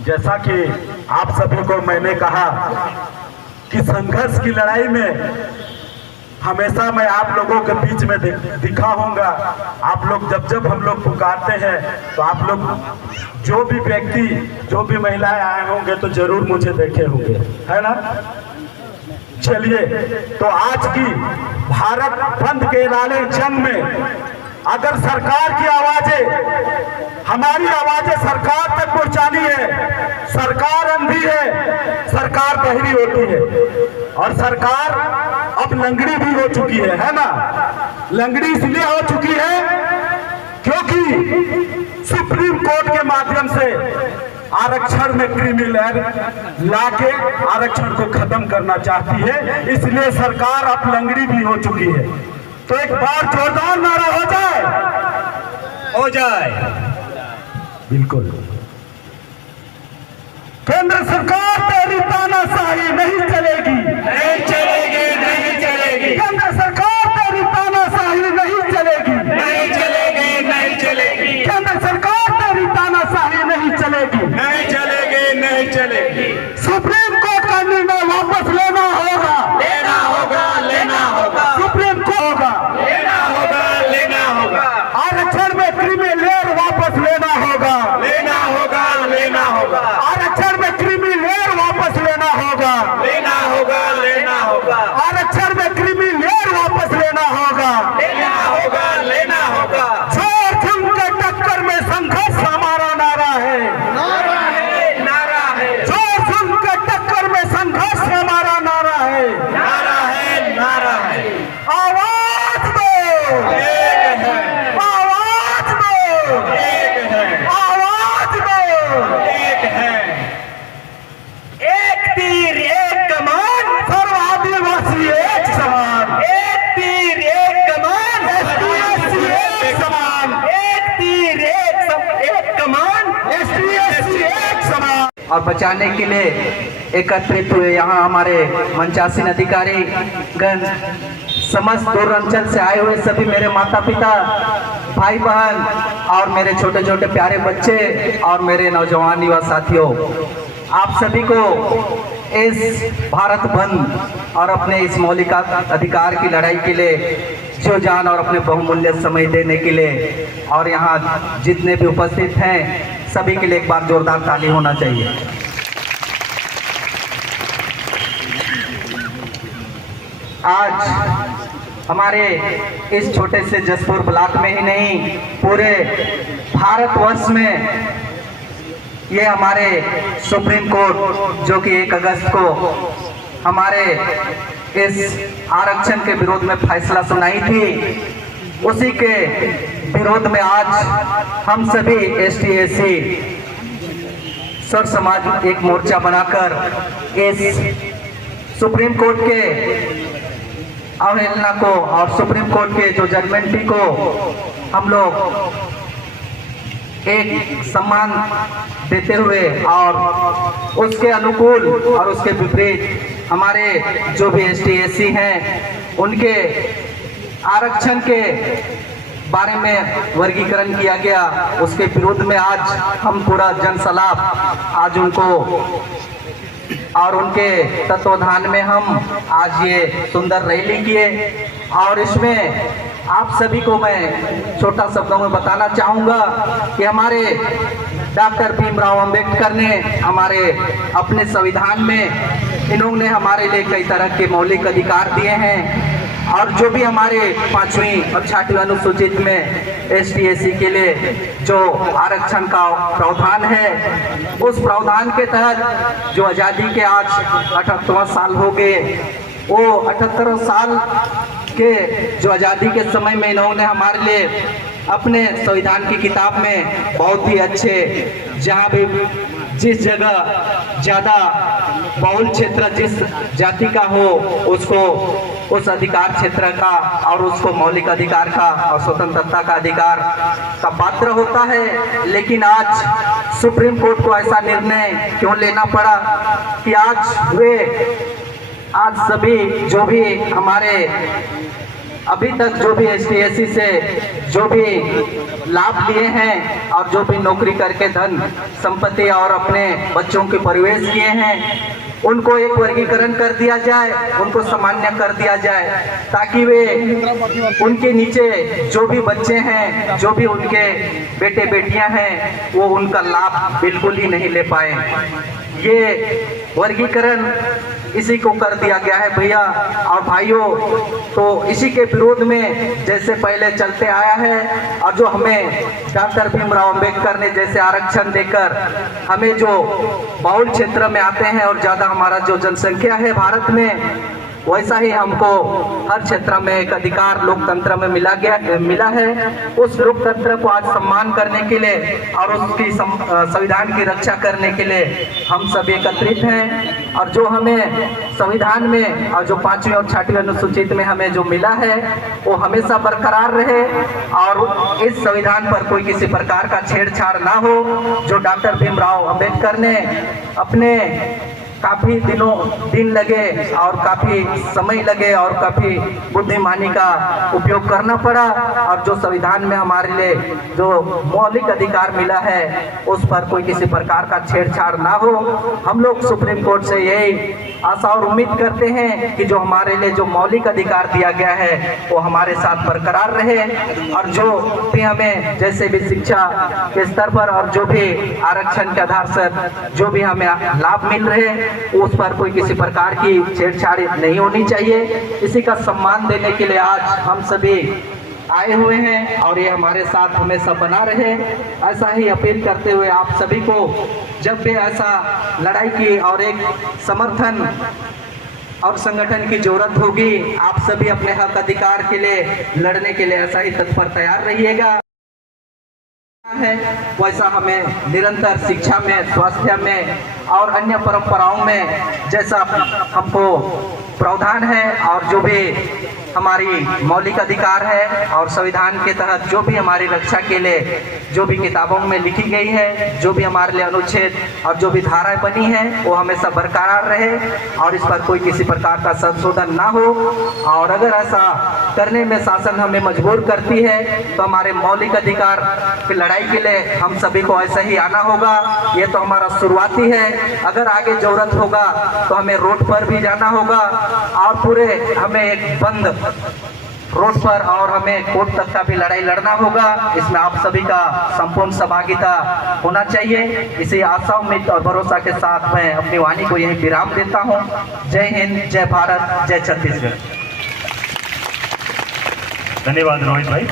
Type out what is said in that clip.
जैसा कि आप सभी को मैंने कहा कि संघर्ष की लड़ाई में हमेशा मैं आप लोगों के बीच में दिखा होऊंगा। आप लोग जब जब हम लोग पुकारते हैं तो आप लोग जो भी व्यक्ति जो भी महिलाएं आए होंगे तो जरूर मुझे देखे होंगे, है ना। चलिए, तो आज की भारत बंद के ऐलाने जंग में अगर सरकार की आवाजें, हमारी आवाजें सरकार तक पहुंचानी है। सरकार अंधी है, सरकार बहरी होती है, और सरकार अब लंगड़ी भी हो चुकी है ना। लंगड़ी इसलिए हो चुकी है क्योंकि सुप्रीम कोर्ट के माध्यम से आरक्षण में क्रीमी लेयर लाके आरक्षण को खत्म करना चाहती है, इसलिए सरकार अब लंगड़ी भी हो चुकी है। तो एक बार जोरदार नारा हो जाए बिल्कुल। केंद्र सरकार तेरी तानाशाही नहीं चलेगी, नहीं चलेगी, नहीं चलेगी। केंद्र सरकार तेरी तानाशाही नहीं चलेगी, नहीं चलेगी, नहीं चलेगी। केंद्र सरकार तेरी तानाशाही नहीं चलेगी, नहीं चलेगी, नहीं चलेगी। सुप्रीम कोर्ट का निर्णय वापस लेना होगा, लेना होगा, लेना होगा, सुप्रीम कोर्ट होगा, लेना होगा, लेना होगा, आरक्षण में क्रीमी लेयर वापस लेना होगा, लेना होगा, लेना होगा, आरक्षण में क्रीमी लेयर वापस लेना होगा, लेना होगा, लेना होगा, आरक्षण में क्रीमी लेयर वापस लेना होगा। लेना होगा, लेना होगा। झारखंड के टक्कर में संघर्ष हमारा नारा है, नारा है, नारा है, झारखंड के टक्कर में संघर्ष हमारा नारा है। नारा है, नारा है। आवाज दो, एक है, आवाज दो, एक है, आवाज दो। एक है। एक तीर एक कमान, सर्व आदिवासी एक समान, एक तीर एक कमान, ST एक समान, एक तीर एक कमान, ST एक समान। और बचाने के लिए एकत्रित हुए यहाँ हमारे मंचासीन अधिकारी गण, समस्त दूर अंचल से आए हुए सभी मेरे माता पिता, भाई बहन और मेरे छोटे छोटे प्यारे बच्चे और मेरे नौजवान युवा साथियों, आप सभी को इस भारत बंद और अपने इस मौलिक अधिकार की लड़ाई के लिए जो जान और अपने बहुमूल्य समय देने के लिए और यहाँ जितने भी उपस्थित हैं सभी के लिए एक बार जोरदार ताली होना चाहिए। आज हमारे इस छोटे से जसपुर ब्लॉक में ही नहीं, पूरे भारतवर्ष में ये हमारे सुप्रीम कोर्ट जो कि 1 अगस्त को हमारे इस आरक्षण के विरोध में फैसला सुनाई थी, उसी के विरोध में आज हम सभी ST SC सर समाज एक मोर्चा बनाकर इस सुप्रीम कोर्ट के अवहेलना को और सुप्रीम कोर्ट के जो जजमेंट को हम लोग एक सम्मान देते हुए और उसके अनुकूल और उसके विपरीत हमारे जो भी ST SC हैं उनके आरक्षण के बारे में वर्गीकरण किया गया, उसके विरोध में आज हम पूरा जनसलाप आज उनको और उनके तत्वाधान में हम आज ये सुंदर रैली किए। और इसमें आप सभी को मैं छोटा शब्दों में बताना चाहूँगा कि हमारे डॉक्टर भीमराव अंबेडकर ने हमारे अपने संविधान में इन्होंने हमारे लिए कई तरह के मौलिक अधिकार दिए हैं, और जो भी हमारे 5वीं और 6वीं अनुसूचित में ST SC के लिए जो आरक्षण का प्रावधान है, उस प्रावधान के तहत जो आज़ादी के आज 78वां साल हो गए, वो 78 साल के जो आज़ादी के समय में इन्होंने हमारे लिए अपने संविधान की किताब में बहुत ही अच्छे, जहाँ भी जिस जगह ज़्यादा बहुल क्षेत्र जिस जाति का हो उसको उस अधिकार क्षेत्र का और उसको मौलिक अधिकार का और स्वतंत्रता का अधिकार का पात्र होता है। लेकिन आज सुप्रीम कोर्ट को ऐसा निर्णय क्यों लेना पड़ा कि आज सभी जो भी हमारे अभी तक जो भी ST/SC से जो भी लाभ लिए हैं और जो भी नौकरी करके धन संपत्ति और अपने बच्चों के परिवेश किए हैं, उनको एक वर्गीकरण कर दिया जाए, उनको सामान्य कर दिया जाए, ताकि वे उनके नीचे जो भी बच्चे हैं, जो भी उनके बेटे बेटियां हैं, वो उनका लाभ बिल्कुल ही नहीं ले पाए। ये वर्गीकरण इसी को कर दिया गया है भैया और भाइयों। तो इसी के विरोध में जैसे पहले चलते आया है और जो हमें डॉक्टर भीमराव अंबेडकर ने जैसे आरक्षण देकर हमें जो बहुल क्षेत्र में आते हैं और ज़्यादा हमारा जो जनसंख्या है भारत में, वैसा ही हमको हर क्षेत्र में एक अधिकार लोकतंत्र में मिला है। उस लोकतंत्र को आज सम्मान करने के लिए और उसकी संविधान की रक्षा करने के लिए हम सभी एकत्रित हैं। और जो हमें संविधान में और जो 5वीं और 6वीं अनुसूचित में हमें जो मिला है, वो हमेशा बरकरार रहे और इस संविधान पर कोई किसी प्रकार का छेड़छाड़ ना हो। जो डॉक्टर भीमराव अंबेडकर ने अपने काफ़ी दिन लगे और काफ़ी समय लगे और काफ़ी बुद्धिमानी का उपयोग करना पड़ा, और जो संविधान में हमारे लिए जो मौलिक अधिकार मिला है उस पर कोई किसी प्रकार का छेड़छाड़ ना हो। हम लोग सुप्रीम कोर्ट से यही आशा और उम्मीद करते हैं कि जो हमारे लिए जो मौलिक अधिकार दिया गया है वो हमारे साथ बरकरार रहे, और जो भी हमें जैसे भी शिक्षा के स्तर पर और जो भी आरक्षण के आधार से जो भी हमें लाभ मिल रहे, उस पर कोई किसी प्रकार की छेड़छाड़ नहीं होनी चाहिए। इसी का सम्मान देने के लिए आज हम सभी आए हुए हैं और ये हमारे साथ हमेशा बना रहे, ऐसा ही अपील करते हुए आप सभी को जब भी ऐसा लड़ाई की और एक समर्थन और संगठन की जरूरत होगी, आप सभी अपने हक अधिकार के लिए लड़ने के लिए ऐसा ही तत्पर तैयार रहिएगा है। वैसा हमें निरंतर शिक्षा में, स्वास्थ्य में और अन्य परंपराओं में जैसा हमको प्रावधान है और जो भी हमारी मौलिक अधिकार है और संविधान के तहत जो भी हमारी रक्षा के लिए जो भी किताबों में लिखी गई है, जो भी हमारे लिए अनुच्छेद और जो भी धाराएं बनी हैं, वो हमेशा बरकरार रहे और इस पर कोई किसी प्रकार का संशोधन ना हो। और अगर ऐसा करने में शासन हमें मजबूर करती है तो हमारे मौलिक अधिकार की लड़ाई के लिए हम सभी को ऐसा ही आना होगा। ये तो हमारा शुरुआती है, अगर आगे जरूरत होगा तो हमें रोड पर भी जाना होगा और पूरे हमें एक बंद रोड पर और हमें कोर्ट तक का भी लड़ाई लड़ना होगा। इसमें आप सभी का संपूर्ण सहभागिता होना चाहिए। इसी आशा, उम्मीद और भरोसा के साथ मैं अपनी वाणी को यही विराम देता हूँ। जय हिंद, जय भारत, जय छत्तीसगढ़। धन्यवाद रोहित भाई।